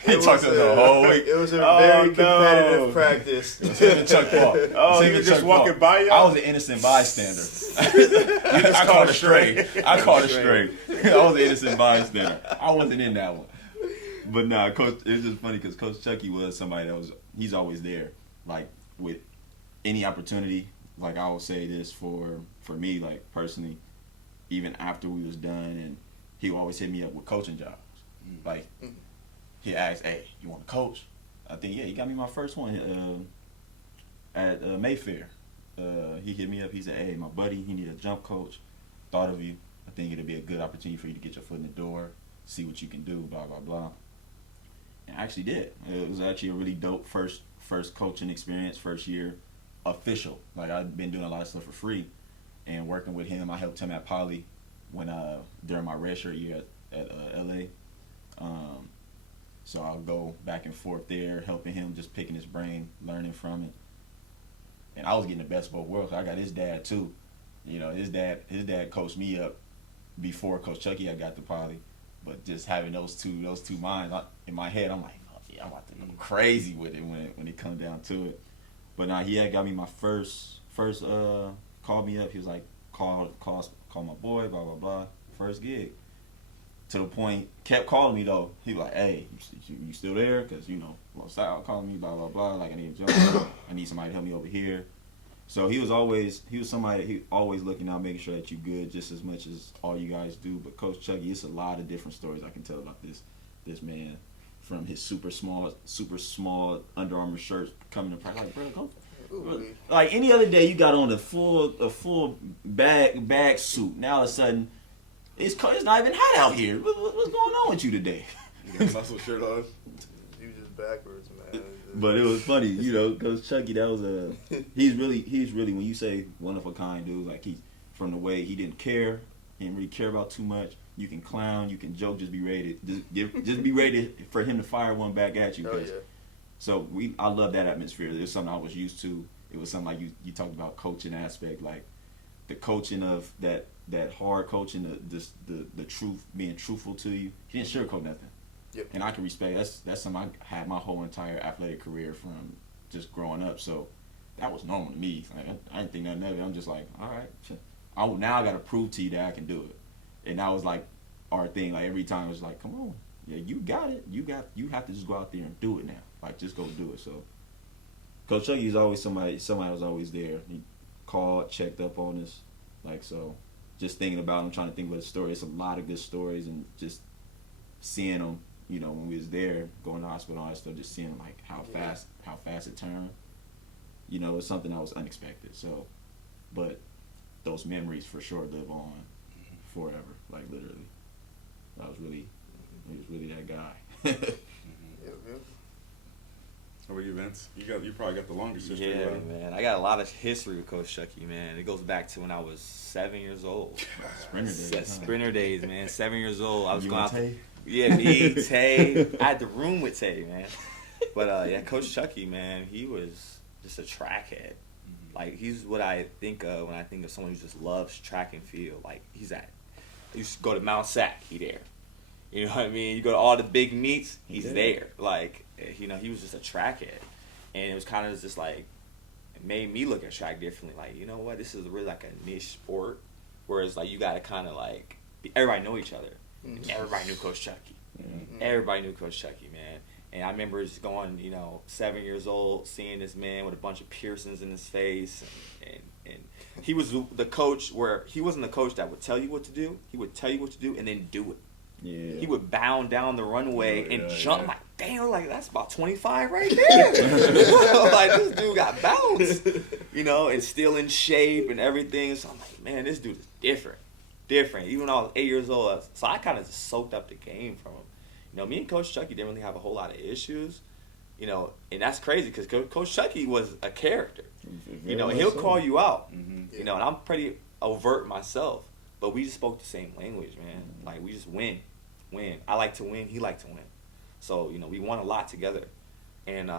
He talked to us for a whole week. It was a very competitive practice. It was him and Chuck Paul. Oh, he was just walking by you? I was an innocent bystander. I caught a stray. I was an innocent bystander. I wasn't in that one. But nah, Coach, it was just funny because Coach Chucky was somebody that he's always there. Like, with any opportunity, like I will say this for me, like personally, even after we was done, and he would always hit me up with coaching jobs. Like, he asked, hey, you want to coach? I think, yeah, he got me my first one at Mayfair. He hit me up. He said, hey, my buddy, he need a jump coach. Thought of you. I think it'll be a good opportunity for you to get your foot in the door, see what you can do, blah, blah, blah. And I actually did. It was actually a really dope first coaching experience, first year official. Like, I've been doing a lot of stuff for free. And working with him, I helped him at Poly during my redshirt year at LA. So I'll go back and forth there, helping him, just picking his brain, learning from it. And I was getting the best of both worlds. I got his dad too. You know, his dad coached me up before Coach Chucky had got to Poly. But just having those two minds in my head, I'm like, oh, yeah, I'm about to go crazy with it when it comes down to it. But now he had got me my first called me up. He was like, call my boy, blah, blah, blah. First gig. To the point, kept calling me though. He was like, hey, you still there? Because, you know, Sal calling me, blah, blah, blah. Like, I need a job. I need somebody to help me over here. So he was somebody, he always looking out, making sure that you good just as much as all you guys do. But Coach Chucky, it's a lot of different stories I can tell about this man. From his super small Under Armour shirts coming to practice. Like, bro, go. Like any other day, you got on a full bag suit. Now all of a sudden, it's not even hot out here. What's going on with you today? You got a muscle shirt on. You just backwards, man. But it was funny, you know, because Chucky, that was he's really when you say one of a kind dude, like from the way he didn't really care about too much. you can clown, you can joke, just be ready to just be ready for him to fire one back at you. Oh, yeah. So I love that atmosphere. It was something I was used to. It was something like you talked about coaching aspect, like the coaching of that hard coaching, the truth, being truthful to you. He didn't sugarcoat nothing. Yep. And I can respect that's something I had my whole entire athletic career from just growing up. So that was normal to me. Like, I didn't think nothing of it. I'm just like, all right, now I got to prove to you that I can do it. And that was like our thing. Like every time it was like, come on, yeah, you got it. You have to just go out there and do it now. Like just go do it. So Coach Chucky is always somebody was always there. He called, checked up on us. Like, so just thinking about him, trying to think about the story. It's a lot of good stories, and just seeing them, you know, when we was there, going to the hospital and all that stuff, just seeing like how fast it turned. You know, it's something that was unexpected. So, but those memories for sure live on forever. Like literally, he was really that guy. Yep. How about you, Vince? You probably got the longest history. Yeah, right? man. I got a lot of history with Coach Chucky, man. It goes back to when I was 7 years old. Sprinter days. Huh? Sprinter days, man. 7 years old. I was You going and out. Tay? Yeah, me, Tay. I had the room with Tay, man. But yeah, Coach Chucky, man, he was just a trackhead. Like, he's what I think of when I think of someone who just loves track and field. Like, you used to go to Mount Sac, he there. You know what I mean? You go to all the big meets, he's there. Like, you know, he was just a trackhead. And it was kind of just like, it made me look at track differently. Like, you know what? This is really like a niche sport. Whereas, like, you got to kind of like, everybody know each other. Everybody knew Coach Chucky. Everybody knew Coach Chucky, man. And I remember just going, you know, 7 years old, seeing this man with a bunch of piercings in his face. And he was the coach where he wasn't the coach that would tell you what to do. He would tell you what to do and then do it. Yeah. He would bound down the runway and jump. Like, damn, like, that's about 25 right there. Like, this dude got bounced, you know, and still in shape and everything. So I'm like, man, this dude is different. Even when I was 8 years old. So I kind of just soaked up the game from him. You know, me and Coach Chucky didn't really have a whole lot of issues, you know, and that's crazy because Coach Chucky was a character. You know, and he'll call you out, you know, and I'm pretty overt myself, but we just spoke the same language, man. Like, we just win. I like to win, he liked to win. So, you know, we won a lot together. And,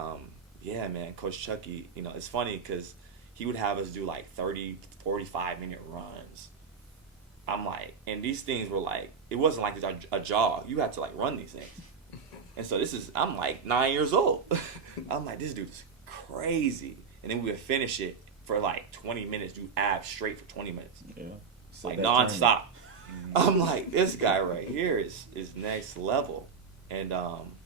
yeah, man, Coach Chucky, you know, it's funny because he would have us do like 30, 45-minute runs. I'm like, and these things were like, it wasn't like a jog. You had to like run these things. And so I'm like 9 years old. I'm like, this dude's crazy. And then we would finish it for like 20 minutes, do abs straight for 20 minutes. Yeah. So like nonstop. I'm like, this guy right here is next level. And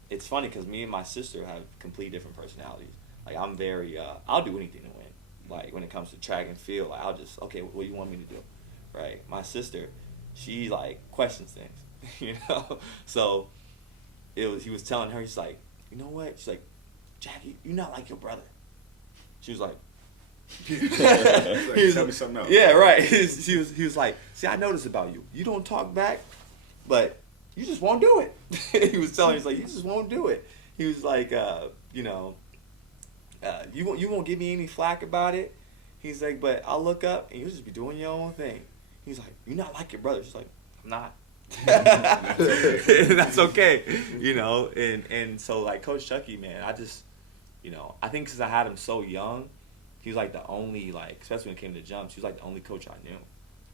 it's funny because me and my sister have complete different personalities. Like, I'm very, I'll do anything to win. Like, when it comes to track and field, like, I'll just, okay, what do you want me to do? Right? My sister, she like questions things, you know? So he was telling her, he's like, you know what? She's like, Jackie, you're not like your brother. She was like, tell me something else. Yeah, right. He was like, see, I noticed about you. You don't talk back, but you just won't do it. He was telling me, he's like, you just won't do it. He was like, you know, you won't give me any flack about it. He's like, but I'll look up and you'll just be doing your own thing. He's like, you're not like your brother. She's like, I'm not. That's okay. You know, and so like Coach Chucky, man, I just, you know, I think because I had him so young, he was like the only, like, especially when it came to jumps, he was like the only coach I knew.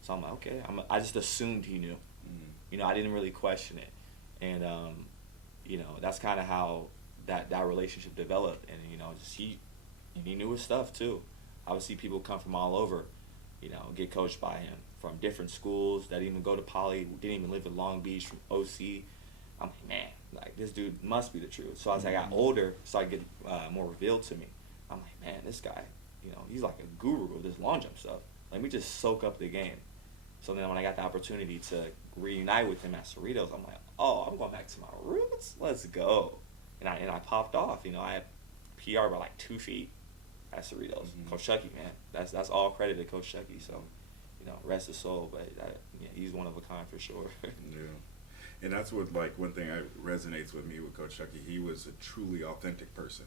So I'm like, okay, I just assumed he knew. You know, I didn't really question it. And, you know, that's kind of how that relationship developed. And, you know, just he knew his stuff too. I would see people come from all over, you know, get coached by him from different schools that didn't even go to Poly, didn't even live in Long Beach, from OC. I'm like, man, like, this dude must be the truth. So as I got older, it started getting more revealed to me. I'm like, man, this guy, you know, he's like a guru of this long jump stuff. Let me just soak up the game. So then when I got the opportunity to reunite with him at Cerritos, I'm like, oh, I'm going back to my roots. Let's go. And I popped off. You know, I had PR by like 2 feet at Cerritos. Coach Chucky, man. That's all credit to Coach Chucky. So, you know, rest his soul. But yeah, he's one of a kind for sure. Yeah. And that's what, like, one thing that resonates with me with Coach Chucky. He was a truly authentic person.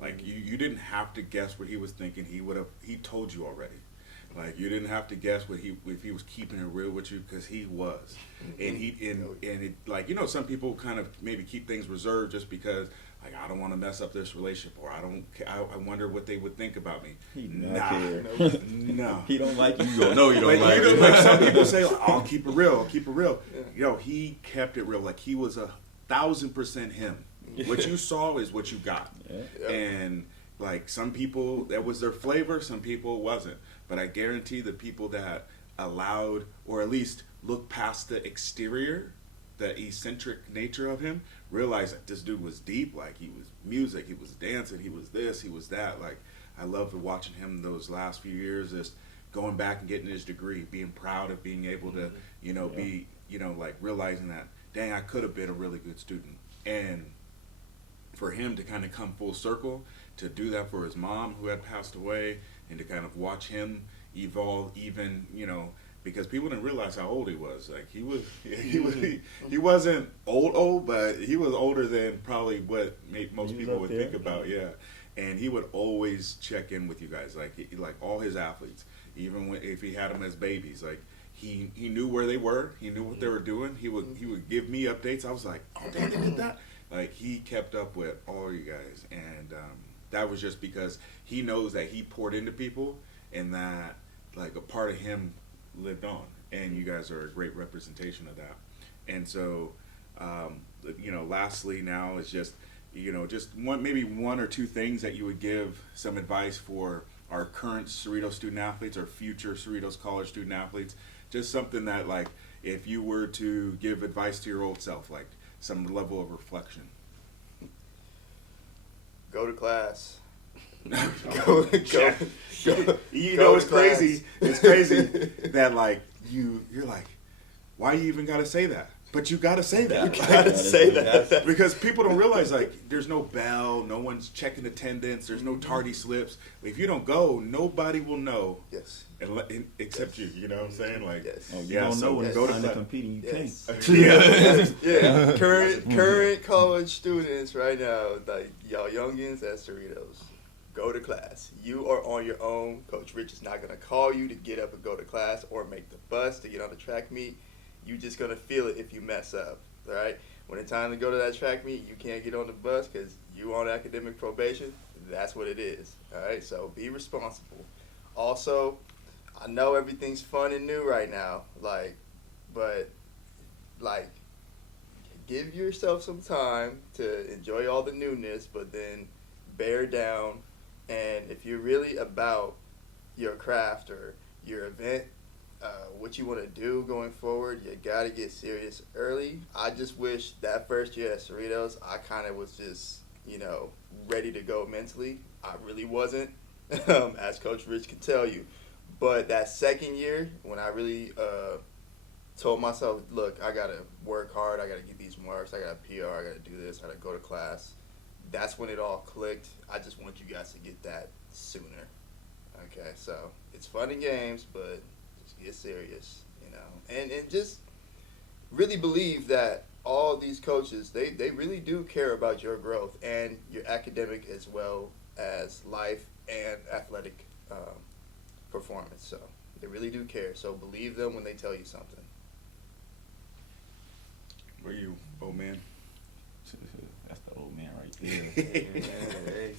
Like, you didn't have to guess what he was thinking. He told you already. Like you didn't have to guess if he was keeping it real with you, because he was, and it, like, you know, some people kind of maybe keep things reserved just because, like, I don't want to mess up this relationship, or I wonder what they would think about me. No. He don't like you. You go, no, you don't Like, like me. like some people say, like, I'll keep it real. Yeah. You know, he kept it real. Like he was 1,000% him. What you saw is what you got. Yeah. And like some people, that was their flavor. Some people it wasn't. But I guarantee the people that allowed, or at least looked past the exterior, the eccentric nature of him, realized that this dude was deep. Like he was music, he was dancing, he was this, he was that. Like I loved watching him those last few years, just going back and getting his degree, being proud of being able to, you know, be, you know, like realizing that, dang, I could have been a really good student. And for him to kind of come full circle, to do that for his mom who had passed away, and to kind of watch him evolve, even, you know, because people didn't realize how old he was. Like he wasn't old, but he was older than probably what most people would think about. Yeah, and he would always check in with you guys, like all his athletes, even if he had them as babies. Like he knew where they were, he knew what they were doing. He would give me updates. I was like, oh, dang, they did that. Like he kept up with all you guys, and that was just because he knows that he poured into people, and that like a part of him lived on, and you guys are a great representation of that. And so, you know, lastly now is just, you know, just maybe one or two things that you would give some advice for our current Cerritos student athletes or future Cerritos College student athletes. Just something that, like, if you were to give advice to your old self, like some level of reflection. Go to class. go. You know, it's crazy. It's crazy that like you're like, why you even gotta say that? But you gotta say that. You gotta say that. Because people don't realize, like, there's no bell, no one's checking attendance, there's no tardy slips. If you don't go, nobody will know. Yes. Except you. You know what I'm saying? Like, yes. Oh, you yeah, don't so know when it's go to time to class. compete and you can't. Yeah. Current college students right now, like y'all youngins at Cerritos, go to class. You are on your own. Coach Rich is not gonna call you to get up and go to class or make the bus to get on the track meet. You just gonna feel it if you mess up. All right. When it's time to go to that track meet, you can't get on the bus because you on academic probation. That's what it is. All right. So be responsible. Also, I know everything's fun and new right now, but give yourself some time to enjoy all the newness, but then bear down. And if you're really about your craft or your event, what you want to do going forward, you got to get serious early. I just wish that first year at Cerritos, I kind of was just, you know, ready to go mentally. I really wasn't, as Coach Rich can tell you. But that second year, when I really told myself, look, I got to work hard, I got to get these marks, I got to PR, I got to do this, I got to go to class, that's when it all clicked. I just want you guys to get that sooner. Okay, so it's fun and games, but just get serious, you know. And just really believe that all these coaches, they really do care about your growth and your academic as well as life and athletic performance. So they really do care. So believe them when they tell you something. Where you, old man? That's the old man right there. Hey,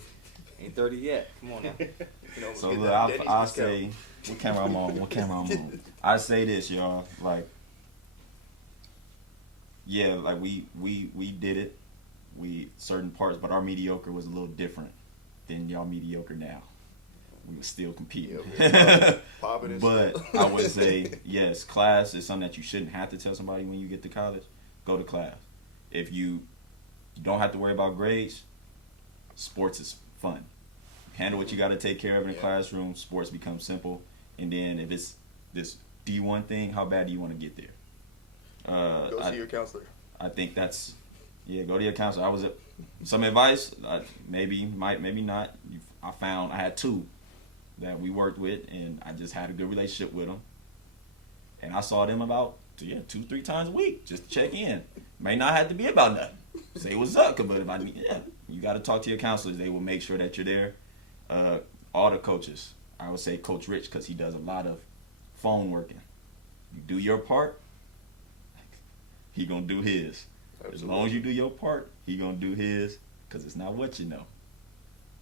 ain't 30 yet. Come on now. You know, So get look, that Denny's I discount. say, what camera I'm on? What camera I'm on? I say this, y'all. Like, yeah, like we did it. We certain parts, but our mediocre was a little different than y'all mediocre now. We were still competing. Yeah, popping and But stuff. I would say, yes, class is something that you shouldn't have to tell somebody when you get to college. Go to class. If you don't have to worry about grades, sports is fun. Handle what you got to take care of in the classroom. Sports becomes simple. And then if it's this D1 thing, how bad do you want to get there? Go see your counselor. I think that's, go to your counselor. Some advice, maybe not. I had two that we worked with, and I just had a good relationship with them. And I saw them about 2-3 times a week just to check in. May not have to be about nothing. Say what's up, but if you got to talk to your counselors. They will make sure that you're there. All the coaches, I would say Coach Rich, because he does a lot of phone working. You do your part, he gonna do his. Absolutely. As long as you do your part, he gonna do his. Because it's not what you know,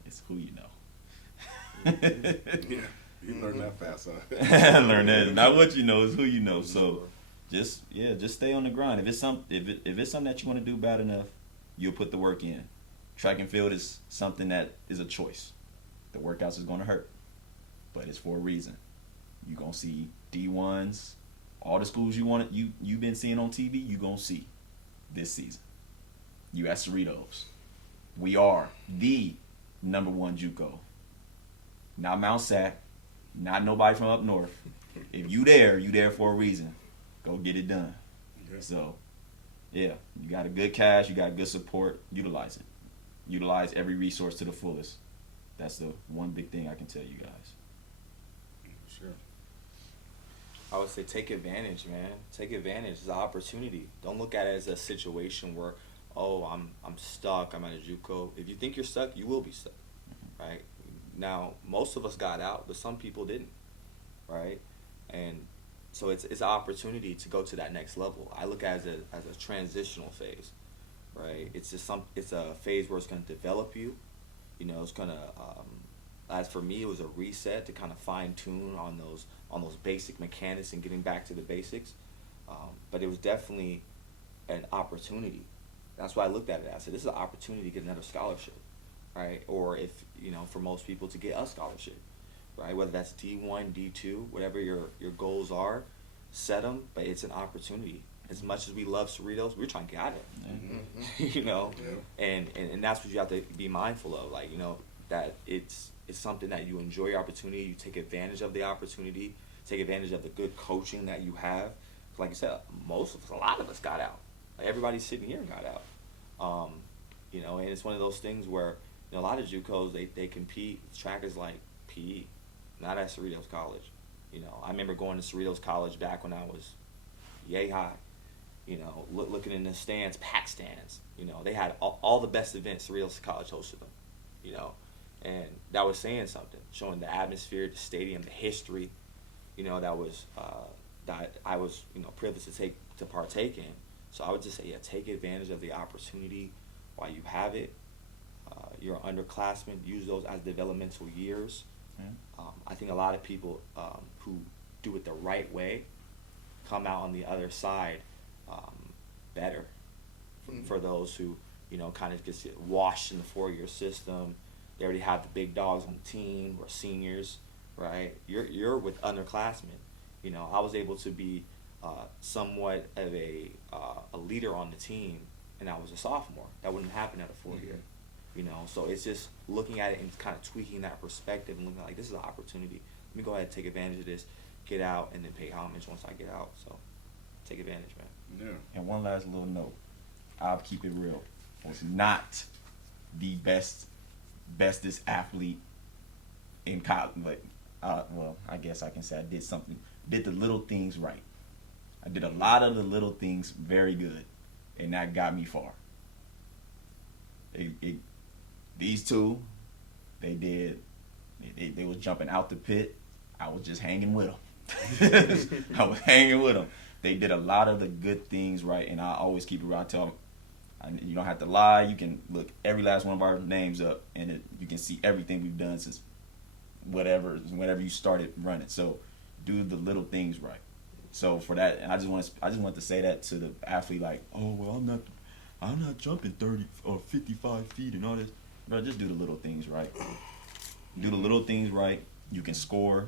it's who you know. Yeah, you learned that fast, huh? Learn that. Not what you know, it's who you know. So just stay on the grind. If it's something that you want to do bad enough, you'll put the work in. Track and field is something that is a choice. The workouts is gonna hurt, but it's for a reason. You're gonna see D1s, all the schools you've been seeing on TV, you gonna see this season. You at Cerritos. We are the #1 JUCO. Not Mount Sac, not nobody from up north. If you there for a reason. Go get it done. Yeah. So, yeah, you got a good cash, you got good support, utilize it. Utilize every resource to the fullest. That's the one big thing I can tell you guys. Sure. I would say take advantage, man. Take advantage. It's an opportunity. Don't look at it as a situation where, oh, I'm stuck. I'm at a JUCO. If you think you're stuck, you will be stuck, right? Now, most of us got out, but some people didn't, right? And so it's an opportunity to go to that next level. I look at it as a transitional phase, right? It's a phase where it's going to develop you. You know, it's going to. As for me, it was a reset to kind of fine tune on those basic mechanics and getting back to the basics. But it was definitely an opportunity. That's why I looked at it. I said, this is an opportunity to get another scholarship, right? Or if, you know, for most people to get a scholarship, right? Whether that's D1, D2, whatever your goals are, set them, but it's an opportunity. As much as we love Cerritos, we're trying to get out of it, Mm-hmm. you know? Yeah. And that's what you have to be mindful of, like, you know, that it's something that you enjoy your opportunity, you take advantage of the opportunity, take advantage of the good coaching that you have. Like I said, a lot of us got out. Like everybody sitting here got out. You know, and it's one of those things where, you know, a lot of JUCOs, they compete. Track is like PE, not at Cerritos College. You know, I remember going to Cerritos College back when I was yay high. You know, looking in the stands, packed stands. You know, they had all the best events. Cerritos College hosted them. You know, and that was saying something, showing the atmosphere, the stadium, the history. You know, that I was, you know, privileged to partake in. So I would just say, yeah, take advantage of the opportunity while you have it. You're an underclassman. Use those as developmental years. Yeah. I think a lot of people who do it the right way come out on the other side better. For those who, you know, kind of just get washed in the 4-year system, they already have the big dogs on the team or seniors, right? You're with underclassmen. You know, I was able to be somewhat of a leader on the team, and I was a sophomore. That wouldn't happen at a 4-year. You know, so it's just looking at it and kind of tweaking that perspective and looking like, this is an opportunity. Let me go ahead and take advantage of this, get out, and then pay homage once I get out. So take advantage, man. Yeah. And one last little note, I'll keep it real. I was not the bestest athlete in college. Like, well, I guess I can say I did the little things right. I did a lot of the little things very good, and that got me far. These two, they was jumping out the pit. I was just hanging with them. I was hanging with them. They did a lot of the good things right, and I always keep it real. I tell them, you don't have to lie. You can look every last one of our names up, and you can see everything we've done since whenever you started running. So do the little things right. So for that, and I just want to say that to the athlete, like, oh well, I'm not jumping 30 or 55 feet and all this. Bro, just do the little things right. Do the little things right. You can score.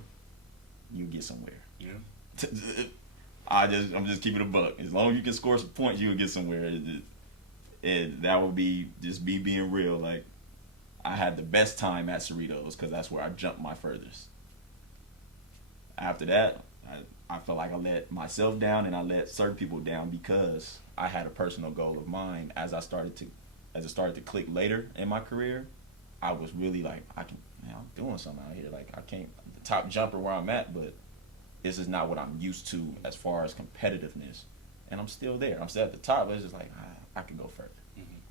You get somewhere. Yeah. I'm just keeping it a buck. As long as you can score some points, you'll get somewhere. And that would be just me being real. Like, I had the best time at Cerritos because that's where I jumped my furthest. After that, I felt like I let myself down and I let certain people down because I had a personal goal of mine. As it started to click later in my career, I was really like, I'm doing something out here. Like, I can't, I'm the top jumper where I'm at, but this is not what I'm used to as far as competitiveness. And I'm still there. I'm still at the top, but it's just like, I can go further.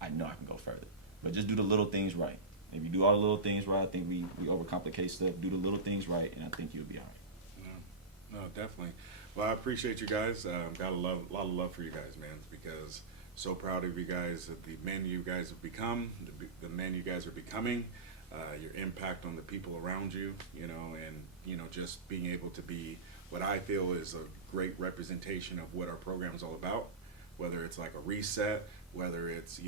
I know I can go further. But just do the little things right. If you do all the little things right, I think we overcomplicate stuff. Do the little things right, and I think you'll be all right. No, definitely. Well, I appreciate you guys. Got a lot of love for you guys, man, because so proud of you guys, the men you guys have become, the men you guys are becoming, your impact on the people around you, and, just being able to be what I feel is a great representation of what our program is all about, whether it's like a reset, whether it's,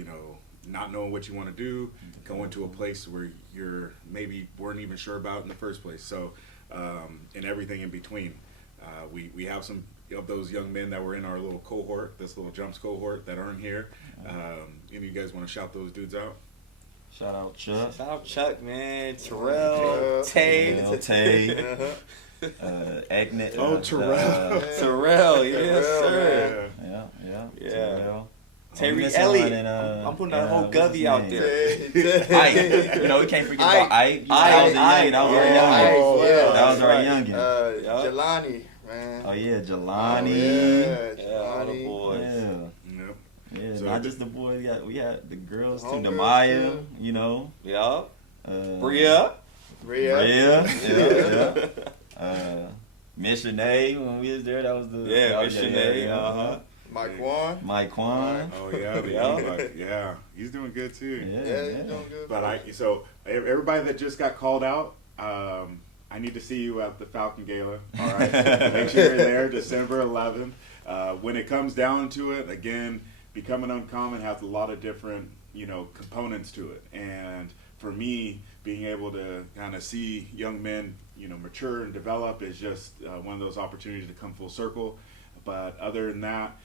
not knowing what you want to do, going to a place where you're maybe weren't even sure about in the first place. So, and everything in between. We have some of those young men that were in our little cohort, this little jumps cohort, that aren't here. Any of you guys want to shout those dudes out? Shout out Chuck. Shout out Chuck, man. Terrell, Tay. Agnet. Oh, Terrell. Terrell, yes, Terrell, sir. Yeah. Yeah. Terrell. Terry I'm missing one Elliott. in, I'm putting that whole what's his Govey out name? there. Ike. We can't forget about Ike. Ike. That was our youngin. Oh, yeah. That was our Right. youngin. Jelani, man. Oh yeah, Oh, Jelani. yeah, All the Jelani. boys. Yeah. Yep. Yeah, So not just the boys. We had the girls too. Homegirls, Demaya, too. Yup. uh, Bria. Rhea. yeah. Missionary, when we was there, that was the Missionary. Mike Juan. Mike Quan. Oh yeah, the young buck. Yeah, he's doing good too. Yeah, he's doing good. But so everybody that just got called out, I need to see you at the Falcon Gala. All right, make sure you're there, December 11th. When it comes down to it, again, Becoming Uncommon has a lot of different components to it, and for me, being able to kind of see young men mature and develop is just one of those opportunities to come full circle. But other than that,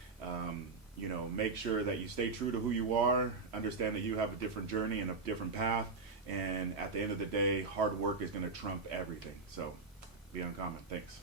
make sure that you stay true to who you are, understand that you have a different journey and a different path, and at the end of the day, hard work is going to trump everything. So be uncommon. Thanks.